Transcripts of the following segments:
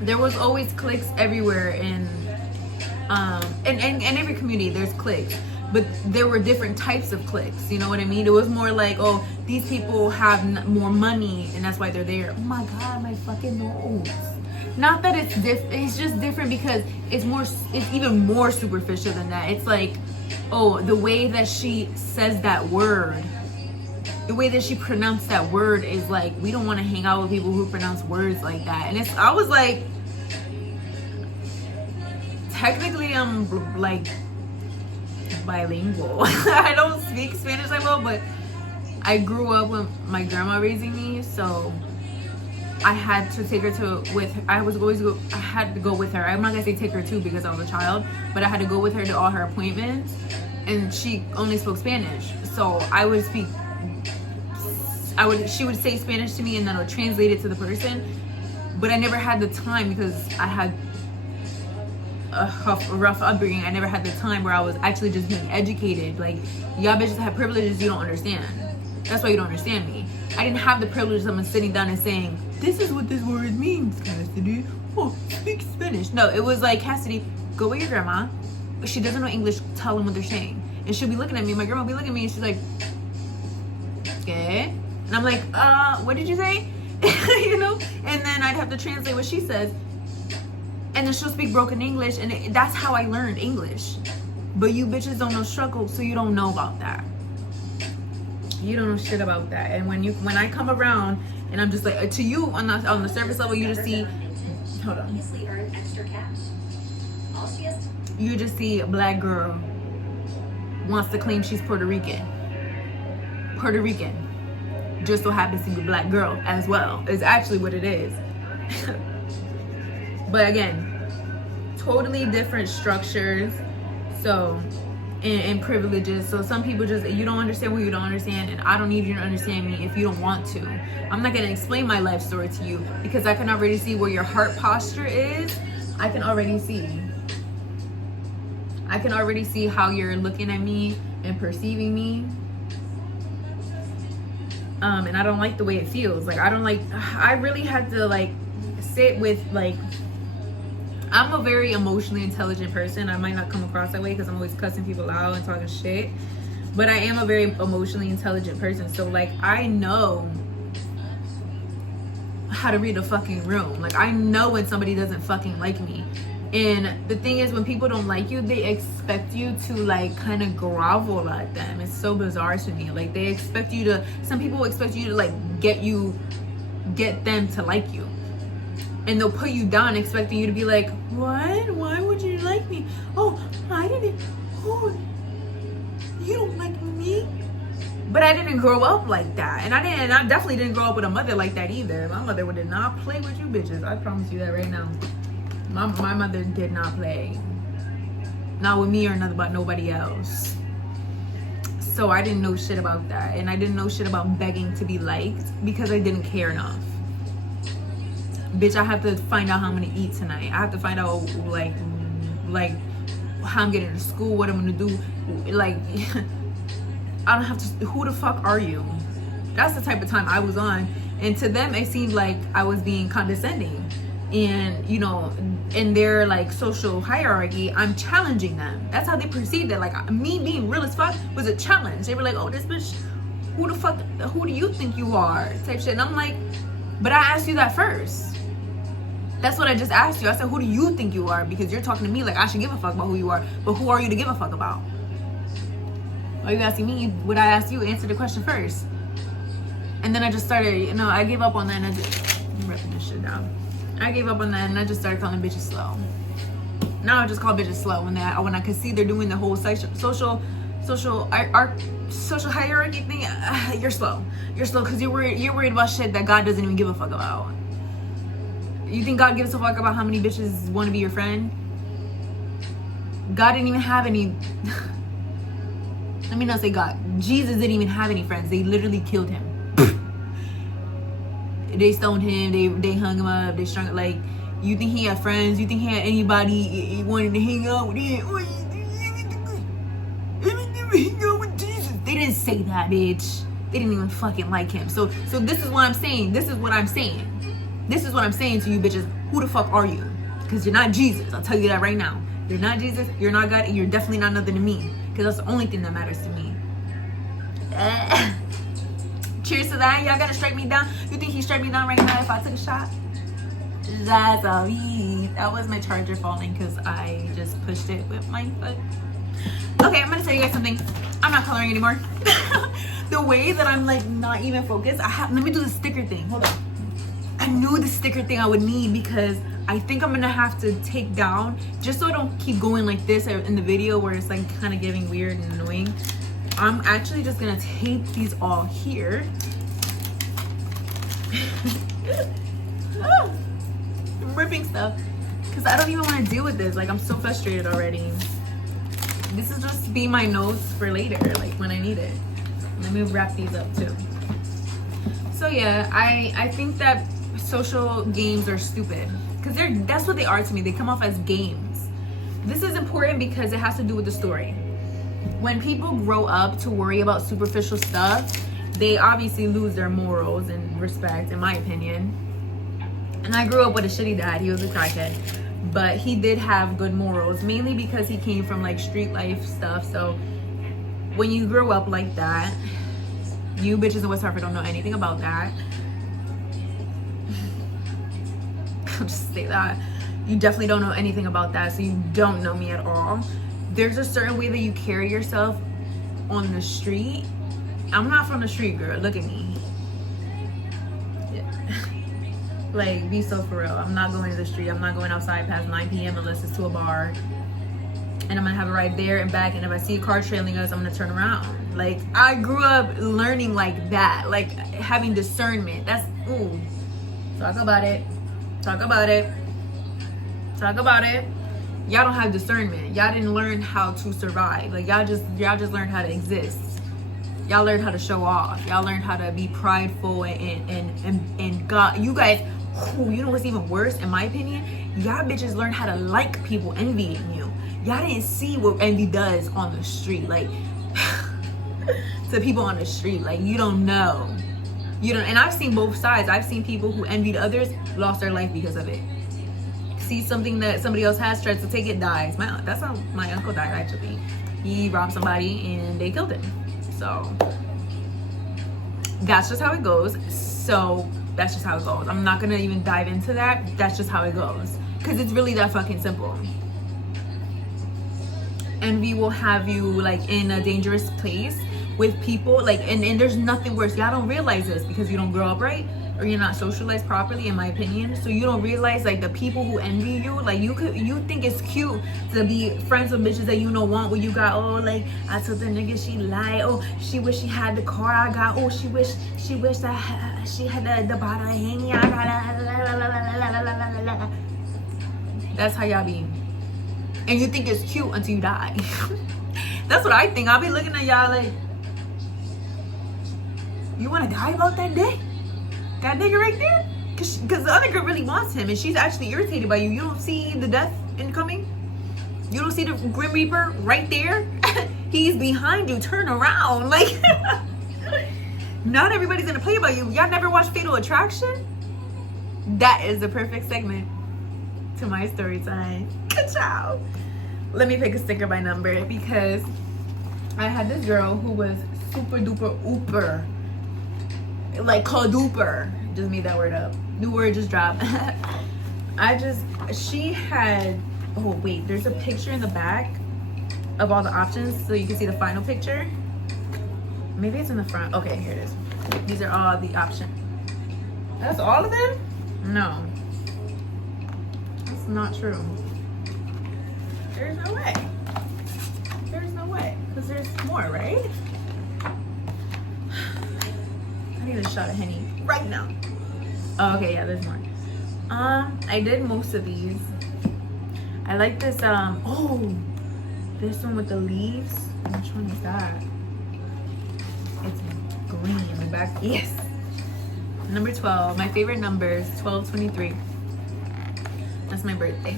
There was always cliques everywhere in every community. There's cliques, but there were different types of cliques. You know what I mean? It was more like, oh, these people have more money and that's why they're there. Oh my god, my fucking nose. Not that it's it's just different because it's even more superficial than that. It's like, oh, the way that she says that word, the way that she pronounced that word is like, we don't want to hang out with people who pronounce words like that. And I was like, technically I'm like bilingual. I don't speak Spanish that well, but I grew up with my grandma raising me, so I had to take her I had to go with her. I'm not gonna say take her to because I was a child, but I had to go with her to all her appointments, and she only spoke Spanish. So she would say Spanish to me and then I would translate it to the person, but I never had the time because I had a rough upbringing. I never had the time where I was actually just being educated. Like, y'all bitches have privileges you don't understand. That's why you don't understand me. I didn't have the privilege of someone sitting down and saying, this is what this word means, Cassidy. Oh, speak Spanish. No, it was like, Cassidy, go with your grandma. If she doesn't know English, tell them what they're saying. And she'll be looking at me. My grandma will be looking at me and she's like, okay. And I'm like, what did you say? You know? And then I'd have to translate what she says. And then she'll speak broken English. And that's how I learned English. But you bitches don't know struggle, so you don't know about that. You don't know shit about that. And when I come around and I'm just like, to you on the surface level, you just see, hold on. You just see a black girl wants to claim she's Puerto Rican. Just so happens to be a black girl as well. Is actually what it is. But again, totally different structures. So, and privileges. So some people just, you don't understand what you don't understand, and I don't need you to understand me if you don't want to. I'm not going to explain my life story to you because I can already see where your heart posture is. I can already see how you're looking at me and perceiving me. And I don't like the way it feels. Like, I really had to like sit with like, I'm a very emotionally intelligent person. I might not come across that way because I'm always cussing people out and talking shit, but I am a very emotionally intelligent person. So like, I know how to read a fucking room. Like, I know when somebody doesn't fucking like me. And the thing is, when people don't like you, they expect you to like kind of grovel at them. It's so bizarre to me. Like, they expect you to, some people expect you to like get them to like you. And they'll put you down expecting you to be like, what? Why would you like me? Oh, you don't like me? But I didn't grow up like that. And I definitely didn't grow up with a mother like that either. My mother did not play with you bitches. I promise you that right now. My mother did not play. Not with me or nothing about nobody else. So I didn't know shit about that. And I didn't know shit about begging to be liked because I didn't care enough. Bitch, I have to find out how I'm gonna eat tonight. I have to find out like how I'm getting to school, what I'm gonna do. Like, I don't have to, who the fuck are you? That's the type of time I was on. And to them, it seemed like I was being condescending. And, you know, in their like social hierarchy, I'm challenging them. That's how they perceived it. Like, me being real as fuck was a challenge. They were like, oh, this bitch, who do you think you are? Type shit. And I'm like, but I asked you that first. That's what I just asked you. I said, who do you think you are? Because you're talking to me like I should give a fuck about who you are. But who are you to give a fuck about? Are you asking me what I asked you? Answer the question first. And then I just started, you know, I gave up on that and I'm writing this shit down. I gave up on that and I just started calling bitches slow. Now I just call bitches slow when I can see they're doing the whole social hierarchy thing. You're slow because you're worried about shit that God doesn't even give a fuck about. You think God gives a fuck about how many bitches want to be your friend? God didn't even have any. Let me not say God. Jesus didn't even have any friends. They literally killed him. They stoned him. They hung him up. They strung. Like, you think he had friends? You think he had anybody he wanted to hang out with? Hang out with Jesus. They didn't say that, bitch. They didn't even fucking like him. So this is what I'm saying. This is what I'm saying. This is what I'm saying to you bitches. Who the fuck are you? Because you're not Jesus. I'll tell you that right now. You're not Jesus. You're not God. And you're definitely not nothing to me. Because that's the only thing that matters to me. Cheers to that. Y'all gotta strike me down. You think he strike me down right now if I took a shot? That's all. That was my charger falling because I just pushed it with my foot. Okay, I'm gonna tell you guys something. I'm not coloring anymore. The way that I'm like not even focused. Let me do the sticker thing. Hold on. I knew the sticker thing I would need because I think I'm gonna have to take down, just so I don't keep going like this in the video where it's like kind of getting weird and annoying. I'm actually just gonna tape these all here. I'm ripping stuff because I don't even want to deal with this. Like, I'm so frustrated already. This is just be my notes for later, like when I need it. Let me wrap these up too. So yeah, I think that social games are stupid because that's what they are to me. They come off as games. This is important because it has to do with the story. When people grow up to worry about superficial stuff, they obviously lose their morals and respect, in my opinion. And I grew up with a shitty dad. He was a crackhead, but he did have good morals, mainly because he came from like street life stuff. So when you grow up like that, you bitches in West Hartford don't know anything about that. I'll just say that. You definitely don't know anything about that, so you don't know me at all. There's a certain way that you carry yourself on the street. I'm not from the street, girl. Look at me. Yeah. Like, be so for real. I'm not going to the street. I'm not going outside past 9 p.m. unless it's to a bar. And I'm going to have a ride there and back. And if I see a car trailing us, I'm going to turn around. Like, I grew up learning like that. Like, having discernment. That's, ooh. Talk about it. Talk about it. Talk about it. Y'all don't have discernment. Y'all didn't learn how to survive. Like, y'all just learned how to exist. Y'all learned how to show off. Y'all learned how to be prideful and God. You guys, you know what's even worse, in my opinion? Y'all bitches learned how to like people envying you. Y'all didn't see what envy does on the street. Like, to people on the street. Like, you don't know. You don't. And I've seen both sides. I've seen people who envied others, lost their life because of it. See something that somebody else has, tries to take it, dies. That's how my uncle died, actually. He robbed somebody and they killed him. So that's just how it goes. I'm not gonna even dive into that. That's just how it goes, because it's really that fucking simple. Envy will have you like in a dangerous place with people, like, and there's nothing worse. Y'all don't realize this because you don't grow up right, or you're not socialized properly, in my opinion. So you don't realize, like, the people who envy you, like, you think it's cute to be friends with bitches that you don't want, where you got, oh, like, I told the nigga she lied, oh, she wish she had the car I got, oh, she wish that she had the bottle hanging out. That's how y'all be. And you think it's cute until you die. That's what I think. I'll be looking at y'all like, you want to die about that day? That nigga right there? Because the other girl really wants him, and she's actually irritated by you. You don't see the death incoming? You don't see the Grim Reaper right there? He's behind you. Turn around. Like, not everybody's going to play about you. Y'all never watched Fatal Attraction? That is the perfect segment to my story time. Good job. Let me pick a sticker by number, because I had this girl who was super duper ooper. Like, quadruper. Just made that word up. New word just dropped. She had, oh wait, there's a picture in the back of all the options so you can see the final picture. Maybe it's in the front. Okay, here it is. These are all the options. That's all of them? No. That's not true. There's no way. There's no way. Because there's more, right? I need a shot of Henny right now. Oh, okay, yeah, there's more. I did most of these. I like this, oh, this one with the leaves. Which one is that? It's green in the back. Yes. Number 12. My favorite numbers, 12, 23. That's my birthday.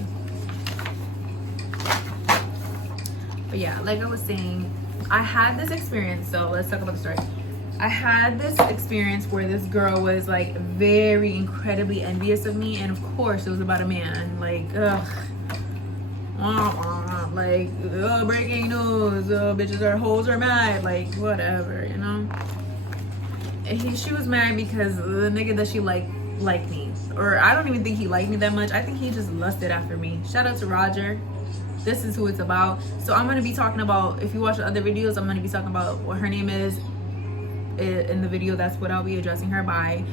But yeah, like I was saying, I had this experience, so let's talk about the story. I had this experience where this girl was like very incredibly envious of me, and of course it was about a man. Like, ugh. Like, breaking news, bitches are hoes are mad, like whatever, you know. And she was mad because the nigga that she liked me, or I don't even think he liked me that much. I think he just lusted after me. Shout out to Roger. This is who it's about. So I'm gonna be talking about, if you watch the other videos, I'm gonna be talking about what her name is in the video. That's what I'll be addressing her by.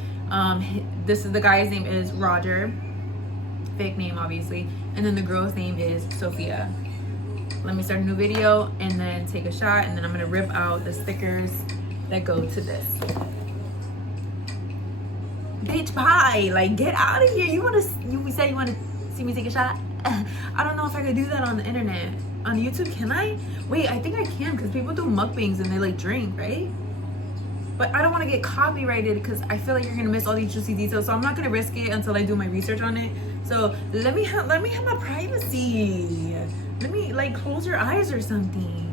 This is the guy's name is Roger, fake name obviously, and then the girl's name is Sophia. Let me start a new video and then take a shot, and then I'm gonna rip out the stickers that go to this. Bitch, bye. Like, get out of here. You said you want to see me take a shot? I don't know if I could do that on the internet. On YouTube, can I? Wait, I think I can, because people do mukbangs and they like drink, right? But I don't want to get copyrighted because I feel like you're gonna miss all these juicy details. So I'm not gonna risk it until I do my research on it. So let me have my privacy. Let me like close your eyes or something.